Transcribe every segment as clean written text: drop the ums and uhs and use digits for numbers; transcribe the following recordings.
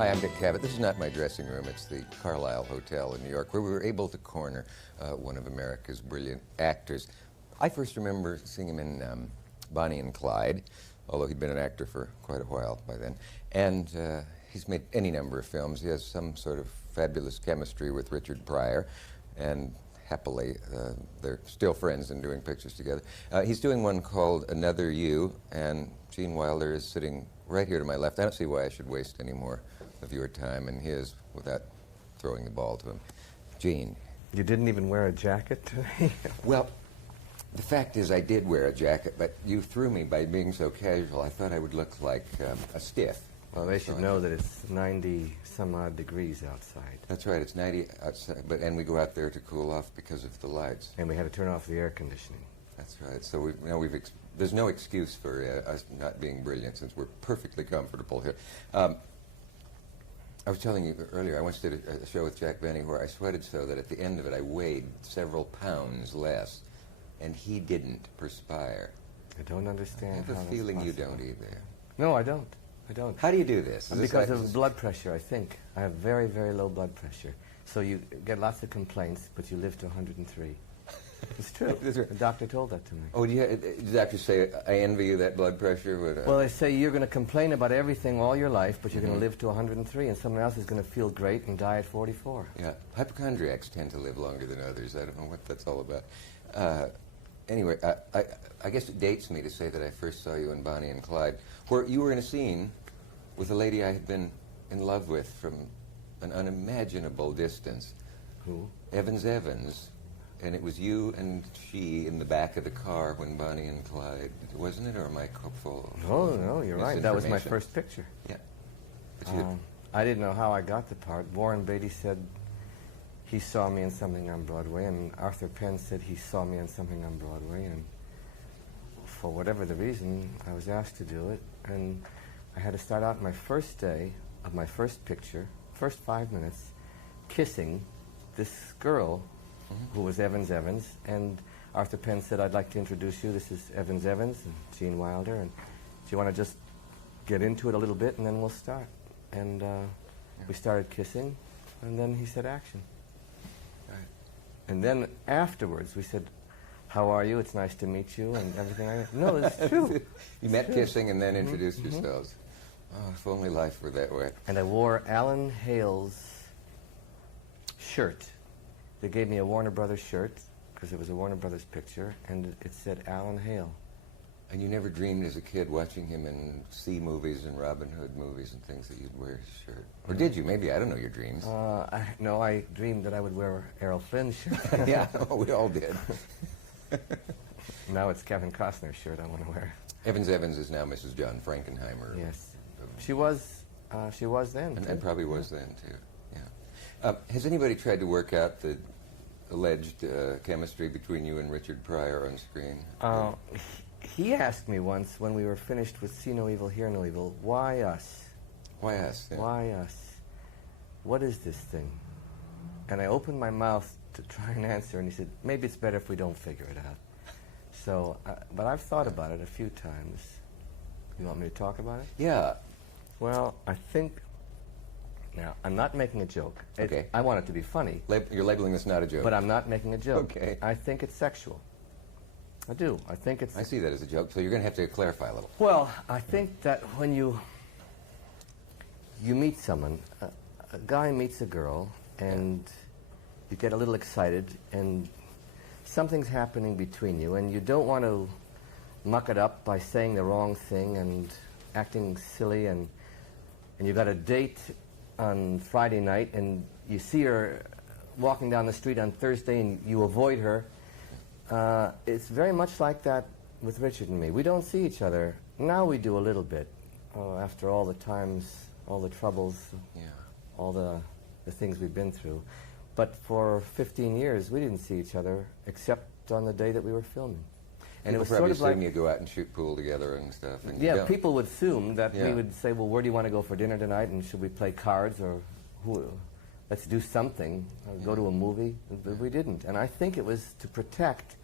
Hi, I'm Dick Cavett. This is not my dressing room. It's the Carlisle Hotel in New York, where we were able to corner one of America's brilliant actors. I first remember seeing him in Bonnie and Clyde, although he'd been an actor for quite a while by then. And he's made any number of films. He has some sort of fabulous chemistry with Richard Pryor, and happily, they're still friends and doing pictures together. He's doing one called Another You, and Gene Wilder is sitting right here to my left. I don't see why I should waste any more of your time and his without throwing the ball to him. Gene. You didn't even wear a jacket today? Well, the fact is I did wear a jacket, but you threw me by being so casual. I thought I would look like a stiff. Well, they should know that it's 90-some-odd degrees outside. That's right, it's 90 outside, and we go out there to cool off because of the lights. And we had to turn off the air conditioning. That's right. So there's no excuse for us not being brilliant since we're perfectly comfortable here. I was telling you earlier, I once did a show with Jack Benny where I sweated so that at the end of it I weighed several pounds less, and he didn't perspire. I don't understand. I have a feeling you don't either. No, I don't. I don't. How do you do this? Because of blood pressure, I think. I have very, very low blood pressure. So you get lots of complaints, but you live to 103. It's true. The doctor told that to me. Oh, did the doctor say, I envy you that blood pressure? Well, they say you're going to complain about everything all your life, but you're going to live to 103, and someone else is going to feel great and die at 44. Yeah. Hypochondriacs tend to live longer than others. I don't know what that's all about. Anyway, I guess it dates me to say that I first saw you in Bonnie and Clyde, where you were in a scene with a lady I had been in love with from an unimaginable distance. Who? Evans. And it was you and she in the back of the car when Bonnie and Clyde, wasn't it? Or am I full? No, you're right. That was my first picture. Yeah. I didn't know how I got the part. Warren Beatty said he saw me in something on Broadway, and Arthur Penn said he saw me in something on Broadway, and for whatever the reason, I was asked to do it, and I had to start out my first day of my first picture, first 5 minutes, kissing this girl who was Evans, and Arthur Penn said, I'd like to introduce you. This is Evans and Gene Wilder, and do you want to just get into it a little bit, and then we'll start. And we started kissing, and then he said, action. Right. And then afterwards, we said, how are you? It's nice to meet you, and everything like that. No, it's true. You met kissing and then introduced yourselves. Oh, if only life were that way. And I wore Alan Hale's shirt. They gave me a Warner Brothers shirt, because it was a Warner Brothers picture, and it said Alan Hale. And you never dreamed as a kid watching him in Sea movies and Robin Hood movies and things that you'd wear his shirt? Or did you? Maybe, I don't know your dreams. No, I dreamed that I would wear Errol Flynn's shirt. Yeah, we all did. Now it's Kevin Costner's shirt I want to wear. Evans is now Mrs. John Frankenheimer. Yes. She was then. And probably was then, too. Yeah. Has anybody tried to work out the alleged chemistry between you and Richard Pryor on screen? He asked me once when we were finished with See No Evil, Hear No Evil, why us? Why us? Yeah. Why us? What is this thing? And I opened my mouth to try and answer, and he said, maybe it's better if we don't figure it out. So, but I've thought about it a few times. You want me to talk about it? Yeah. Well, I think... Now, I'm not making a joke. Okay. I want it to be funny. You're labeling this not a joke. But I'm not making a joke. Okay. I think it's sexual. I do. I think it's... I see that as a joke, so you're going to have to clarify a little. Well, I think that when you meet someone, a guy meets a girl, and you get a little excited, and something's happening between you, and you don't want to muck it up by saying the wrong thing and acting silly, and you got a date on Friday night, and you see her walking down the street on Thursday, and you avoid her. It's very much like that with Richard and me. We don't see each other. Now we do a little bit, after all the times, all the troubles, all the things we've been through. But for 15 years, we didn't see each other except on the day that we were filming. And it was sort of like you go out and shoot pool together and stuff. And yeah, people would assume that we would say, well, where do you want to go for dinner tonight, and should we play cards, or let's do something, go to a movie. But we didn't. And I think it was to protect,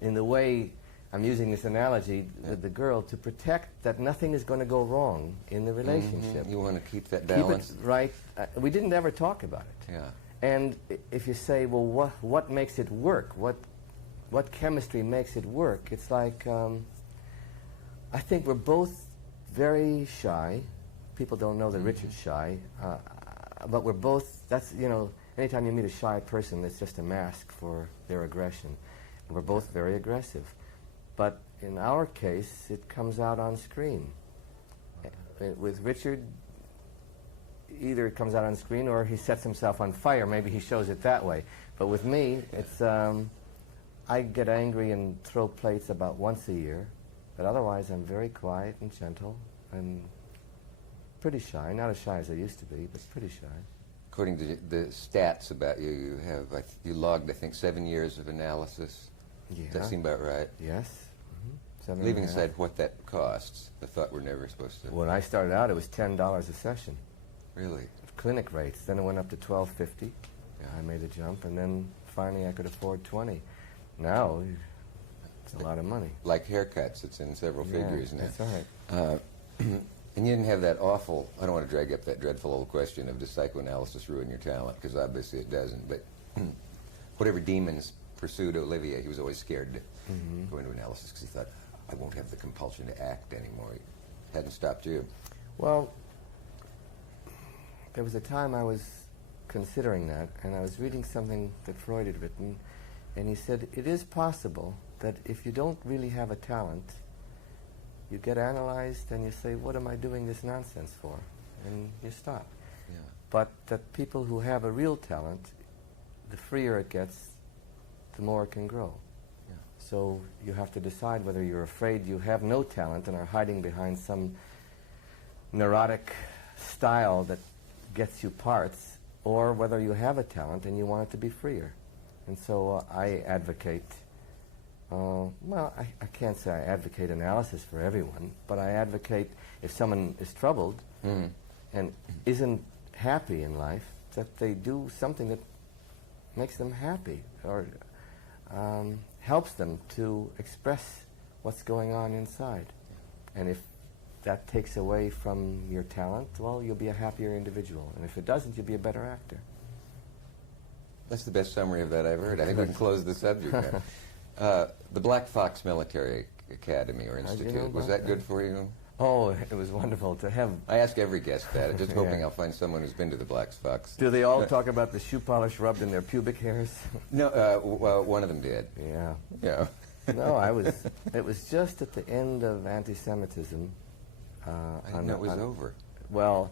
in the way I'm using this analogy with the girl to protect that nothing is going to go wrong in the relationship. You want to keep that Keep balance? it right. We didn't ever talk about it. Yeah. And if you say, well, what makes it work? What chemistry makes it work? It's like, I think we're both very shy. People don't know that Richard's shy, but we're both, that's, you know, anytime you meet a shy person, it's just a mask for their aggression. And we're both very aggressive. But in our case, it comes out on screen. With Richard, either it comes out on screen or he sets himself on fire. Maybe he shows it that way. But with me, it's, I get angry and throw plates about once a year. But otherwise, I'm very quiet and gentle and pretty shy. Not as shy as I used to be, but pretty shy. According to the stats about you, you have, you logged, I think, 7 years of analysis. Yeah. Does that seem about right? Yes. Leaving aside what that costs, the thought we're never supposed to... When I started out, it was $10 a session. Really? Clinic rates. Then it went up to $12.50. Yeah. I made a jump, and then finally I could afford $20. Now, it's a lot of money. Like haircuts, it's in several figures now. That's right. And you didn't have that awful, I don't want to drag up that dreadful old question of does psychoanalysis ruin your talent, because obviously it doesn't, but whatever demons pursued Olivier, he was always scared to go into analysis because he thought, I won't have the compulsion to act anymore. It hadn't stopped you. Well, there was a time I was considering that, and I was reading something that Freud had written, and he said, it is possible that if you don't really have a talent, you get analyzed and you say, what am I doing this nonsense for? And you stop. Yeah. But that people who have a real talent, the freer it gets, the more it can grow. Yeah. So you have to decide whether you're afraid you have no talent and are hiding behind some neurotic style that gets you parts, or whether you have a talent and you want it to be freer. And so I advocate, well, I can't say I advocate analysis for everyone, but I advocate if someone is troubled and isn't happy in life, that they do something that makes them happy or helps them to express what's going on inside. And if that takes away from your talent, well, you'll be a happier individual. And if it doesn't, you'll be a better actor. That's the best summary of that I've heard. I think we can close the subject now. The Black Fox Military Academy or Institute, was that good for you? Oh, it was wonderful to have. I ask every guest that, just hoping I'll find someone who's been to the Black Fox. Do they all talk about the shoe polish rubbed in their pubic hairs? No, well, one of them did. Yeah. Yeah. No, it was just at the end of anti-Semitism. I didn't know it was over. Well,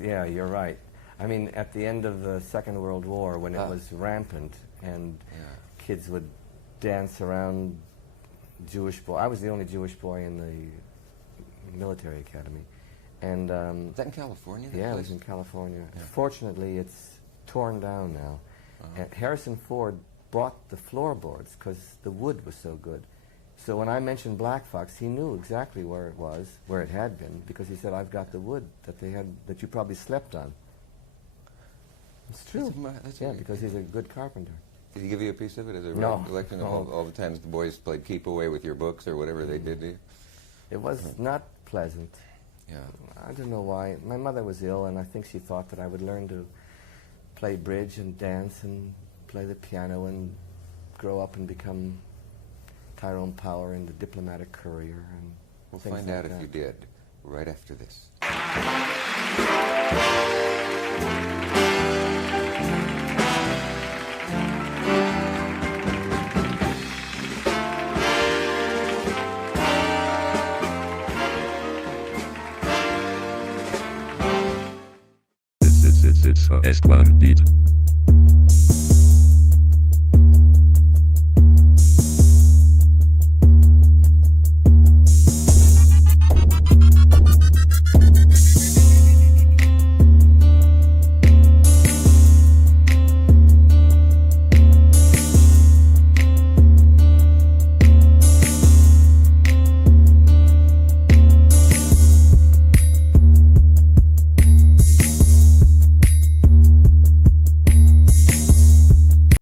yeah, you're right. I mean, at the end of the Second World War, when it was rampant and kids would dance around Jewish boy. I was the only Jewish boy in the military academy. And is that in California? Yeah, it was in California. Yeah. Fortunately, it's torn down now. And Harrison Ford bought the floorboards because the wood was so good. So when I mentioned Black Fox, he knew exactly where it was, where it had been, because he said, I've got the wood that they had, that you probably slept on. It's true. Yeah, because he's a good carpenter. Did he give you a piece of it as a No. recollection of all the times the boys played keep away with your books or whatever they did to you? It was not pleasant. Yeah. I don't know why. My mother was ill, and I think she thought that I would learn to play bridge and dance and play the piano and grow up and become Tyrone Power in the Diplomatic Courier. And we'll find out if you did right after this. It's for S1 beat.